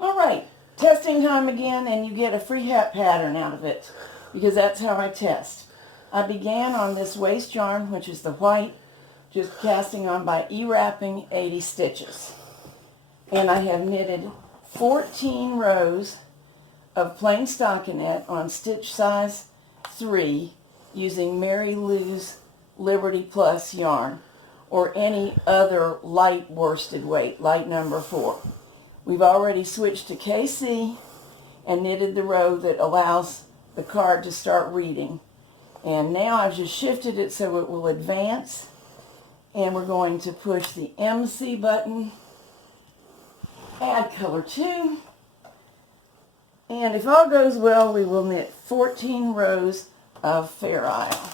All right, testing time again, and you get a free hat pattern out of it because that's how I test. I began on this waist yarn, which is the white, just casting on by E-wrapping 80 stitches. And I have knitted 14 rows of plain stockinette on stitch size 3 using Mary Lou's Liberty Plus yarn or any other light worsted weight, light number 4. We've already switched to KC and knitted the row that allows the card to start reading. And now I've just shifted it so it will advance, and we're going to push the MC button, add color 2, and if all goes well, we will knit 14 rows of Fair Isle.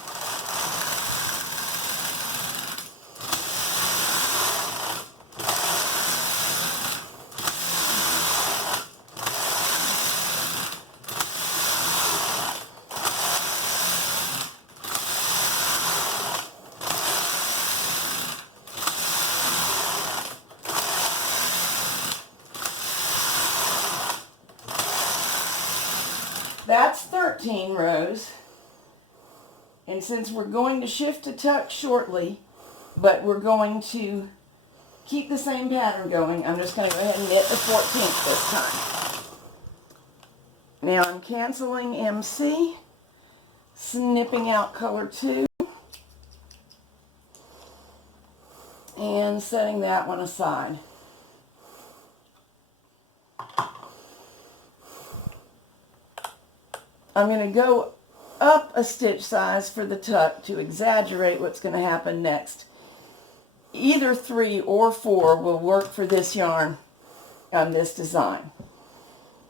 That's 13 rows, and since we're going to shift to tuck shortly, but we're going to keep the same pattern going, I'm just going to go ahead and knit the 14th this time. Now I'm canceling MC, snipping out color 2, and setting that one aside. I'm going to go up a stitch size for the tuck to exaggerate what's going to happen next. Either 3 or 4 will work for this yarn on this design.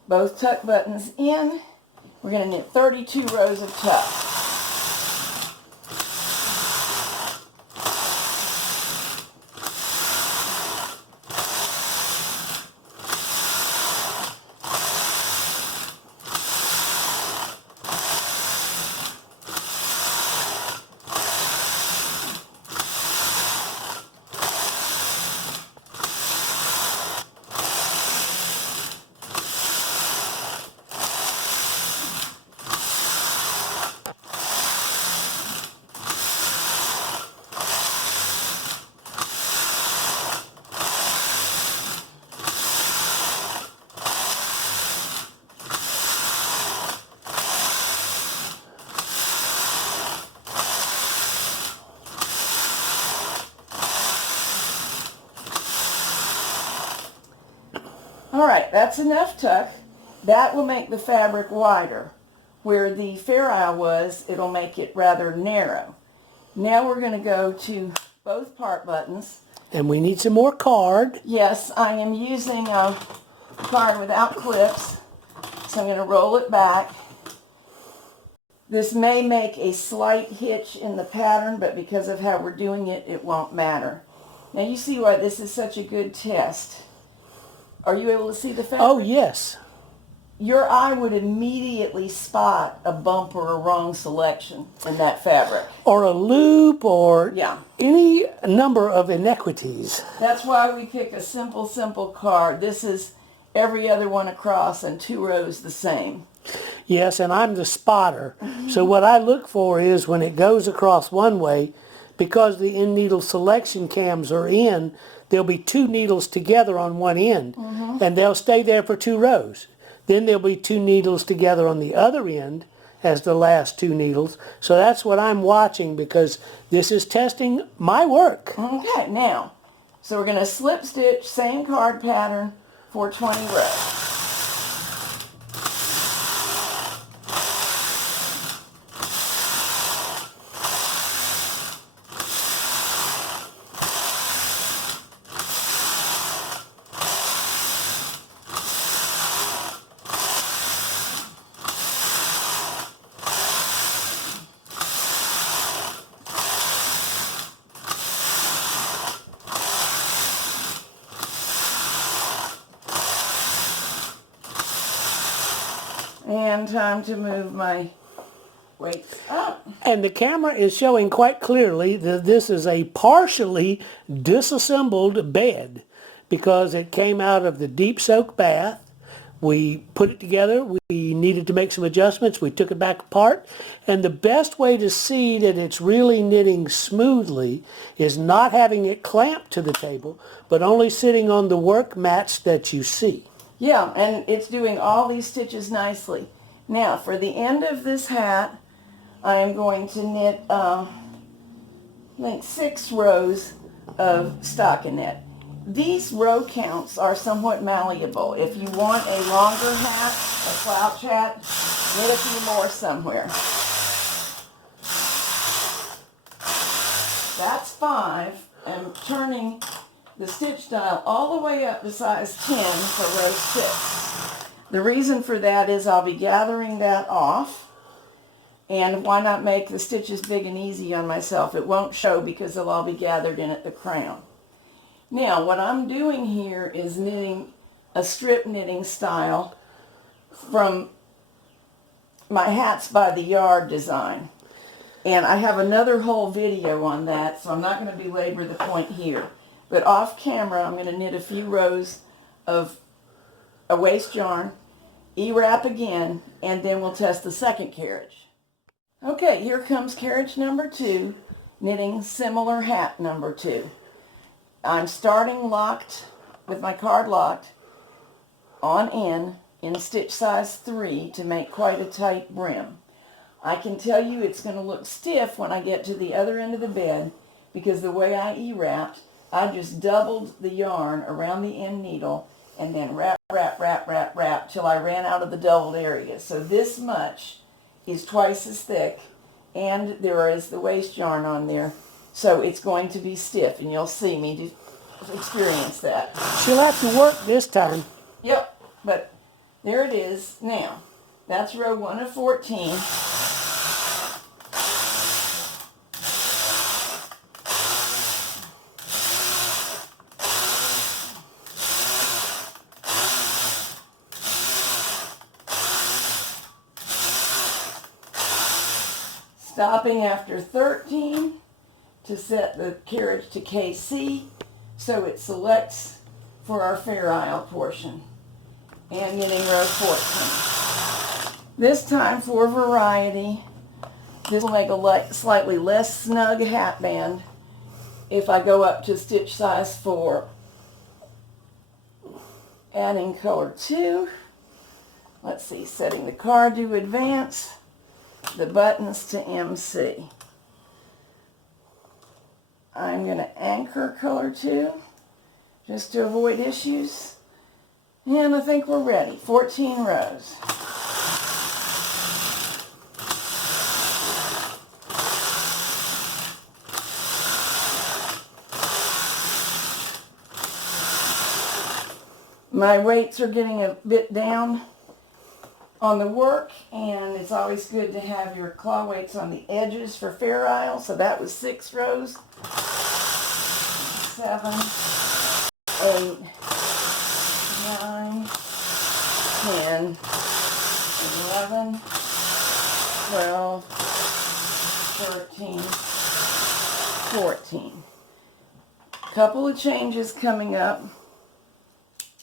Both tuck buttons in. We're going to knit 32 rows of tuck. Alright, that's enough tuck. That will make the fabric wider. Where the Fair Isle was, it'll make it rather narrow. Now we're going to go to both part buttons. And we need some more card. Yes, I am using a card without clips, so I'm going to roll it back. This may make a slight hitch in the pattern, but because of how we're doing it, it won't matter. Now you see why this is such a good test. Are you able to see the fabric? Oh, yes. Your eye would immediately spot a bump or a wrong selection in that fabric. Or a loop or Yeah. any number of inequities. That's why we pick a simple card. This is every other one across and 2 rows the same. Yes, and I'm the spotter. So what I look for is when it goes across one way, because the end needle selection cams are in, there'll be 2 needles together on one end, and they'll stay there for 2 rows. Then there'll be 2 needles together on the other end as the last 2 needles. So that's what I'm watching because this is testing my work. Okay, now, so we're going to slip stitch, same card pattern for 20 rows. And time to move my weights up. And the camera is showing quite clearly that this is a partially disassembled bed because it came out of the deep soak bath. We put it together, we needed to make some adjustments, we took it back apart, and the best way to see that it's really knitting smoothly is not having it clamped to the table, but only sitting on the work mats that you see. Yeah, and it's doing all these stitches nicely. Now, for the end of this hat, I am going to knit, I think 6 rows of stockinette. These row counts are somewhat malleable. If you want a longer hat, a slouch hat, knit a few more somewhere. That's 5, and turning the stitch dial all the way up to size 10 for row 6. The reason for that is I'll be gathering that off, and why not make the stitches big and easy on myself? It won't show because they'll all be gathered in at the crown. Now, what I'm doing here is knitting a strip knitting style from my Hats by the Yard design. And I have another whole video on that, so I'm not going to belabor the point here. But off camera, I'm going to knit a few rows of a waist yarn, E-wrap again, and then we'll test the second carriage. Okay, here comes carriage number 2, knitting similar hat number 2. I'm starting locked with my card locked on in stitch size 3 to make quite a tight brim. I can tell you it's going to look stiff when I get to the other end of the bed because the way I E-wrapped, I just doubled the yarn around the end needle and then wrap till I ran out of the doubled area. So this much is twice as thick, and there is the waist yarn on there. So it's going to be stiff, and you'll see me experience that. She'll have to work this time. Yep, but there it is. Now, that's row 1 of 14. Stopping after 13 to set the carriage to KC so it selects for our Fair Isle portion, and knitting row 14. This time for variety, this will make a slightly less snug hat band if I go up to stitch size 4. Adding color 2. Let's see, setting the card to advance, the buttons to MC. I'm going to anchor color 2 just to avoid issues. And I think we're ready. 14 rows. My weights are getting a bit down on the work, and it's always good to have your claw weights on the edges for Fair Isle. So that was 6 rows. 7, 8, 9, 10, 11, 12, 13, 14. Couple of changes coming up.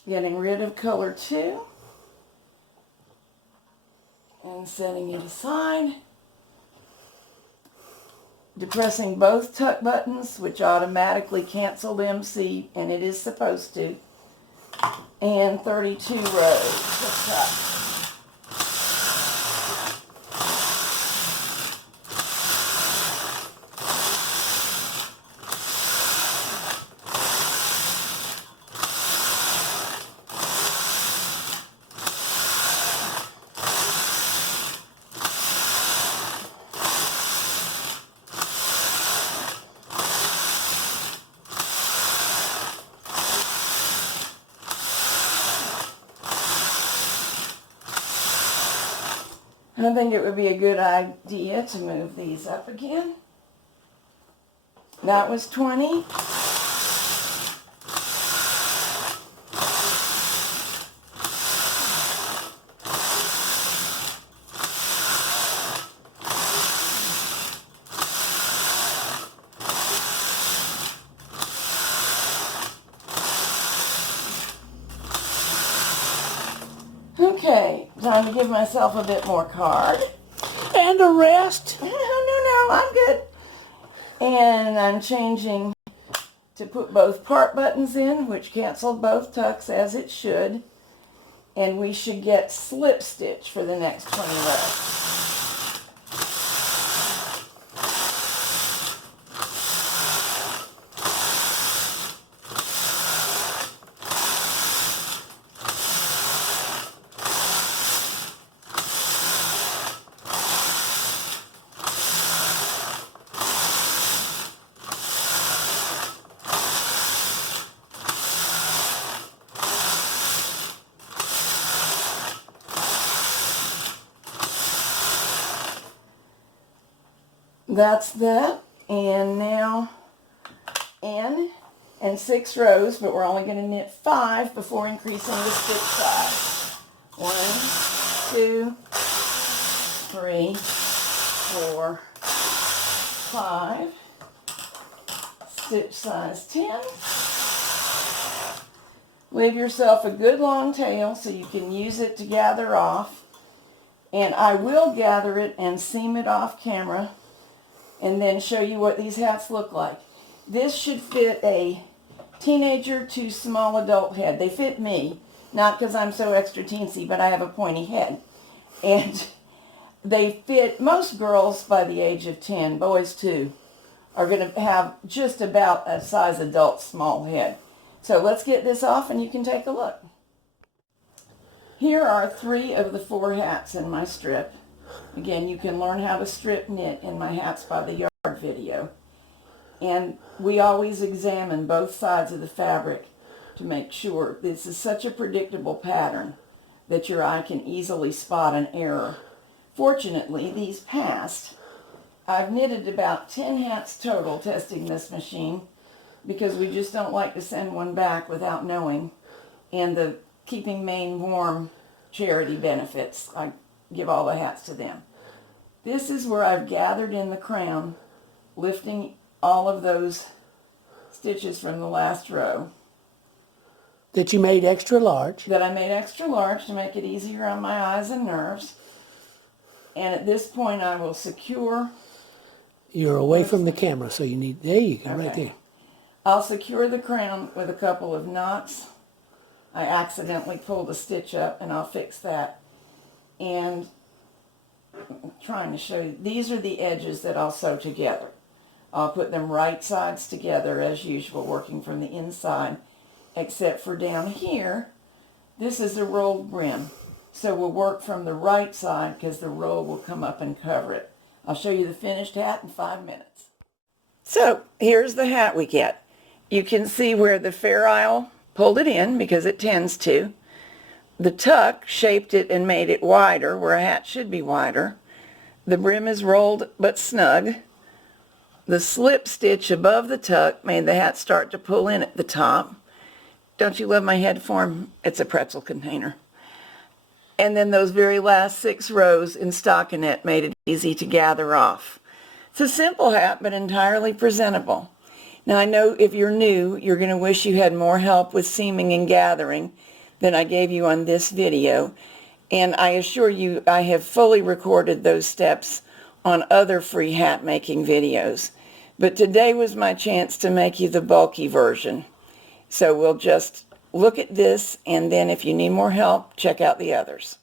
Getting rid of color 2 and setting it aside. Depressing both tuck buttons, which automatically canceled MC, and it is supposed to. And 32 rows of tuck. I think it would be a good idea to move these up again. That was 20. trying to give myself a bit more card. And a rest. No, I'm good. And I'm changing to put both part buttons in, which canceled both tucks as it should. And we should get slip stitch for the next 20 rows. That's that, and now N and 6 rows, but we're only going to knit 5 before increasing the stitch size. 1, 2, 3, 4, 5, stitch size 10. Leave yourself a good long tail so you can use it to gather off, and I will gather it and seam it off camera and then show you what these hats look like. This should fit a teenager to small adult head. They fit me, not because I'm so extra teensy, but I have a pointy head. And they fit most girls by the age of 10, boys too, are going to have just about a size adult small head. So let's get this off and you can take a look. Here are 3 of the 4 hats in my strip. Again, you can learn how to strip knit in my Hats by the Yard video. And we always examine both sides of the fabric to make sure. This is such a predictable pattern that your eye can easily spot an error. Fortunately, these passed. I've knitted about 10 hats total testing this machine because we just don't like to send one back without knowing. And the Keeping Maine Warm charity benefits, I give all the hats to them. This is where I've gathered in the crown, lifting all of those stitches from the last row. That you made extra large. That I made extra large to make it easier on my eyes and nerves. And at this point I will secure. You're away from the camera, so you need, there you go, right there. I'll secure the crown with a couple of knots. I accidentally pulled a stitch up and I'll fix that. And I'm trying to show you, these are the edges that I'll sew together. I'll put them right sides together as usual, working from the inside, except for down here, this is a rolled brim. So we'll work from the right side because the roll will come up and cover it. I'll show you the finished hat in 5 minutes. So here's the hat we get. You can see where the Fair Isle pulled it in because it tends to. The tuck shaped it and made it wider where a hat should be wider. The brim is rolled but snug. The slip stitch above the tuck made the hat start to pull in at the top. Don't you love my head form? It's a pretzel container. And then those very last 6 rows in stockinette made it easy to gather off. It's a simple hat, but entirely presentable. Now I know if you're new, you're going to wish you had more help with seaming and gathering than I gave you on this video. And I assure you, I have fully recorded those steps on other free hat making videos. But today was my chance to make you the bulky version. So we'll just look at this, and then if you need more help, check out the others.